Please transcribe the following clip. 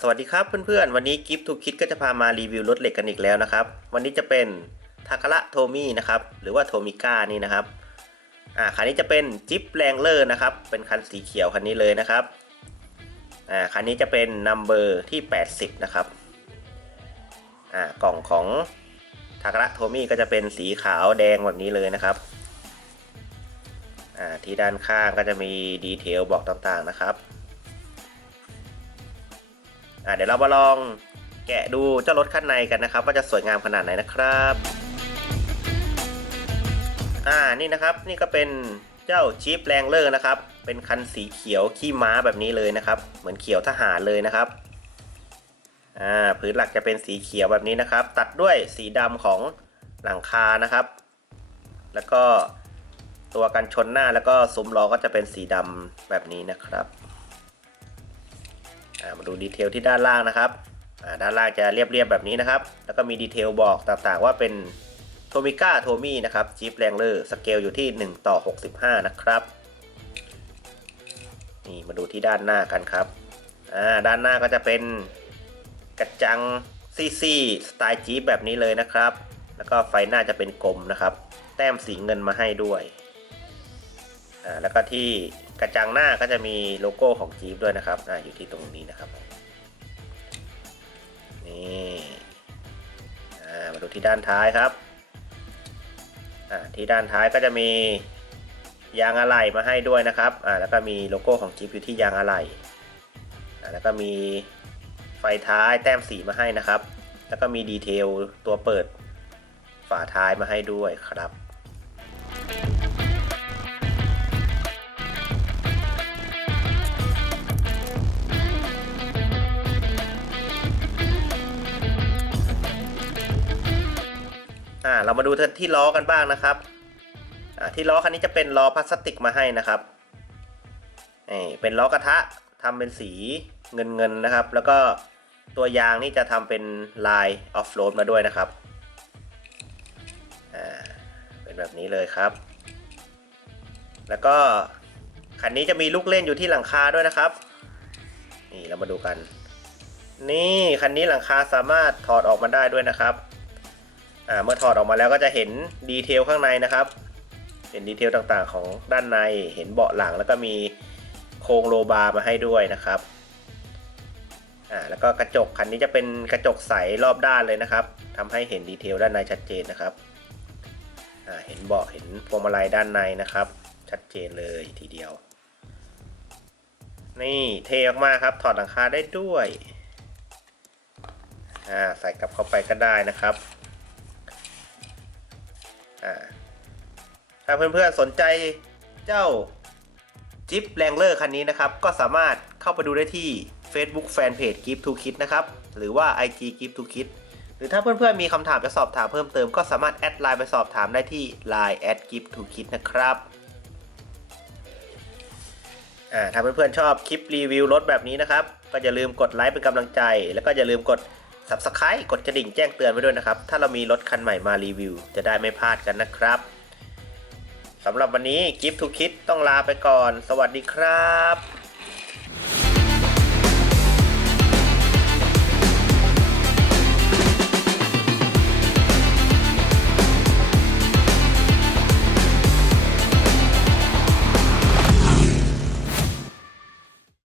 สวัสดีครับเพื่อนๆ วันนี้กิฟทูคิดก็จะพามารีวิวรถเหล็กกันอีกแล้วนะครับ วันนี้จะเป็นทาคาระโทมี่นะครับหรือว่าโทมิก้านี่นะครับอ่าคันนี้จะเป็นจิ๊บแรงเลอร์นะครับเป็นคันสีเขียวคันนี้เลยนะครับอ่าคันนี้จะเป็นนัมเบอร์ที่ 80 นะครับอ่ากล่องของทาคาระโทมี่ก็จะเป็นสีขาวแดงแบบนี้เลยนะครับอ่าที่ด้านข้างก็จะมีดีเทลบอกต่างๆนะครับ อ่าเดี๋ยวเรามาลองแกะดูเจ้ารถคันในกันนะครับ ว่าจะสวยงามขนาดไหนนะครับอ่านี่นะครับนี่ก็เป็นเจ้าชีฟแรงเลอร์นะครับ เป็นคันสีเขียวขี้ม้าแบบนี้เลยนะครับ เหมือนเขียวทหารเลยนะครับอ่าพื้นหลักจะเป็นสีเขียวแบบนี้นะครับ ตัดด้วยสีดำของหลังคานะครับ แล้วก็ตัวกันชนหน้าแล้วก็ซุ้มล้อก็จะเป็นสีดำแบบนี้นะครับ มาดูดีเทลที่ด้านล่างนะครับด้านล่างจะเรียบๆแบบนี้นะครับ แล้วก็มีดีเทลบอกต่างๆว่าเป็นโทมิก้าโทมี่นะครับจีปแรงเลอร์สเกลอยู่ที่ 1 ต่อ 65 นะครับนี่มาดูที่ด้านหน้ากันครับด้านหน้าก็จะเป็นกระจังซีซีสไตล์จีปแบบนี้เลยนะครับ แล้วก็ไฟหน้าจะเป็นกลมนะครับ แต้มสีเงินมาให้ด้วย อ่าแล้วก็ที่กระจังหน้าก็จะมีโลโก้ของจีปด้วยนะครับอ่าอยู่ที่ตรงนี้นะครับนี่อ่ามาดูที่ด้านท้ายครับอ่าที่ด้านท้ายก็จะมียางอะไหล่มาให้ด้วยนะครับอ่าแล้วก็มีโลโก้ของจีปอยู่ที่ยางอะไหล่อ่าแล้วก็มีไฟท้ายแต้มสีมาให้นะครับ แล้วก็มีดีเทลตัวเปิดฝาท้ายมาให้ด้วยครับ อ่าเรามาดูที่ล้อกันบ้างนะครับอ่าที่ล้อคันนี้จะเป็นล้อพลาสติกมาให้นะครับนี่เป็นล้อกระทะทำเป็นสีเงินเงินๆนะครับ แล้วก็ตัวยางนี่จะทำเป็นลายออฟโรดมาด้วยนะครับอ่าเป็นแบบนี้เลยครับ แล้วก็คันนี้จะมีลูกเล่นอยู่ที่หลังคาด้วยนะครับ นี่เรามาดูกัน นี่คันนี้หลังคาสามารถถอดออกมาได้ด้วยนะครับ เมื่อถอดออกมาแล้วก็จะเห็นดีเทลข้างในนะครับเห็นดีเทลต่างๆของด้านใน เห็นเบาะหลังแล้วก็มีโครงโลบาร์มาให้ด้วยนะครับอ่าแล้วก็กระจกคันนี้จะเป็นกระจกใสรอบด้านเลยนะครับทำให้เห็นดีเทลด้านในชัดเจนนะครับอ่าเห็นเบาะเห็นพวงมาลัยด้านในนะครับ ชัดเจนเลยทีเดียว นี่เท่มากครับถอดหลังคาได้ด้วยอ่าใส่กลับเข้าไปก็ได้นะครับ ถ้าเพื่อนๆสนใจเจ้าจิ๊บแรงเลอร์คันนี้นะครับ ก็สามารถเข้าไปดูได้ที่ Facebook Fanpage Gift to Kid นะครับ หรือว่า IG Gift to Kid หรือถ้าเพื่อนๆมีคำถามจะสอบถามเพิ่มเติมก็สามารถแอดไลน์ไปสอบถามได้ที่ Line at Gift to Kid นะครับถ้าเพื่อนๆชอบคลิปรีวิวรถแบบนี้นะครับ ก็อย่าลืมกดไลค์เป็นกำลังใจ แล้วก็อย่าลืมกด Subscribe กดกระดิ่งแจ้งเตือนไว้ด้วยนะครับ ถ้าเรามีรถคันใหม่มารีวิว จะได้ไม่พลาดกันนะครับสำหรับวันนี้กิฟต์ทูคิดต้องลาไปก่อน สวัสดีครับ